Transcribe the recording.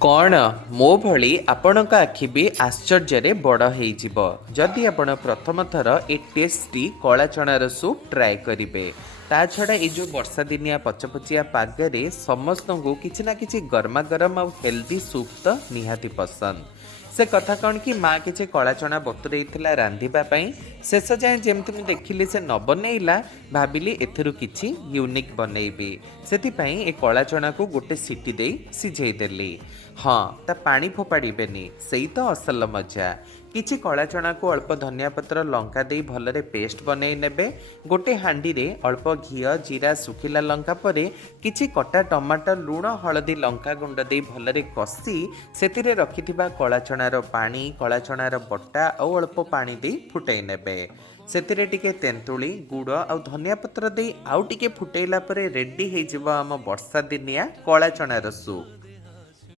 कौन मो भली आपणक आखि भी आश्चर्य बड़ हो जदि आपण प्रथम थर ए टेस्टी कला चणार सूप ट्राए करेंगे। ता छड़ा ये जो वर्षा दिनिया पचपचिया पागरे समस्त को किसी ना किसी गरमा गरम और हेल्दी सूप तो निहाती पसंद। से कथा कौन कि माँ किसी कला चना बतुरई रांधिबाई शेष जाए जमती मुझे देखिली से न बनईला भाविली एथिरु किछि यूनिक बनैबी से ए कला चना को गोटे सीटी दे सिझेदेली। हाँ ता पानी फोपाड़ेनि से तो असल मजा। किछि कला चना को अल्प धनिया पत्र लंका दे भलरे पेस्ट बनई नेबे। गोटे हांडी रे अल्प घी जीरा सुखिला लंका परे किछि कटा टमाटर लुण हलदी लंका गुंड दे भलरे कसी सेतिरे रखिथिबा कला चनार पानी कला चनार बटा और अल्प पानी दे फुटई नेबे। सेतिरे टिके तेंतुली गुड़ और धनिया पत्र दे आउ टिके फुटैला परे रेडी हो आम वर्षा दिनिया कला चनार सूप।